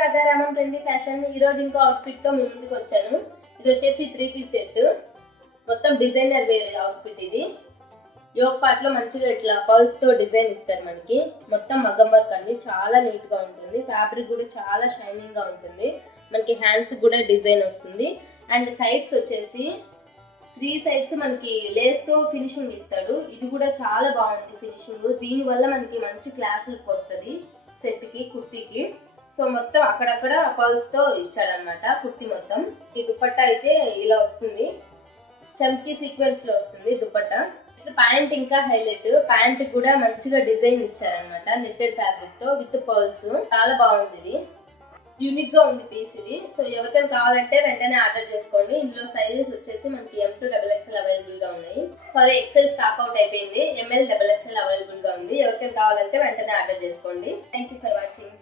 రాజారామం trendy fashion. ఈ రోజు ఇంకో అవుట్ఫిట్ తో మీ ముందుకు వచ్చాను. ఇది వచ్చేసి 3-piece సెట్. మొత్తం డిజైనర్ వేర్ అవుట్ఫిట్ ఇది. యోగ్ పార్ట్ లో మంచిగా ఇట్లా పర్ల్స్ తో డిజైన్ ఇస్తారు మనకి. మొత్తం మగ్గం వర్క్ అండి, చాలా నీట్ గా ఉంటుంది. ఫ్యాబ్రిక్ కూడా చాలా షైనింగ్ గా ఉంటుంది. మనకి హ్యాండ్స్ కూడా డిజైన్ వస్తుంది. అండ్ సైడ్స్ వచ్చేసి 3 సైడ్స్ మనకి లేస్ తో ఫినిషింగ్ ఇస్తాడు. ఇది కూడా చాలా బాగుంది ఫినిషింగ్. దీని వల్ల మనకి మంచి క్లాస్ లుక్ వస్తుంది సెట్ కి, కుర్తీకి. సో మొత్తం అక్కడక్కడ పర్ల్స్ తో ఇచ్చాడనమాట కుర్తీ మొత్తం. ఈ దుపట్టా అయితే ఇలా వస్తుంది, చమ్కీ సీక్వెన్స్ లో వస్తుంది దుపట్టా. ప్యాంట్ ఇంకా హైలైట్, ప్యాంట్ కూడా మంచిగా డిజైన్ ఇచ్చారనమాట నెట్టెడ్ ఫ్యాబ్రిక్ తో విత్ పర్ల్స్. చాలా బాగుంది, ఇది యూనిక్ గా ఉంది పీస్ ఇది. సో ఎవరికైనా కావాలంటే వెంటనే ఆర్డర్ చేసుకోండి. ఇందులో సైజెస్ వచ్చేసి మనకి M2XXL అవైలబుల్ గా ఉన్నాయి. సారీ, ఎక్సెల్ స్టాక్ అవుట్ అయిపోయింది. ML XXL అవైలబుల్ గా ఉంది. ఎవరికైనా కావాలంటే వెంటనే ఆర్డర్ చేసుకోండి. Thank you for watching.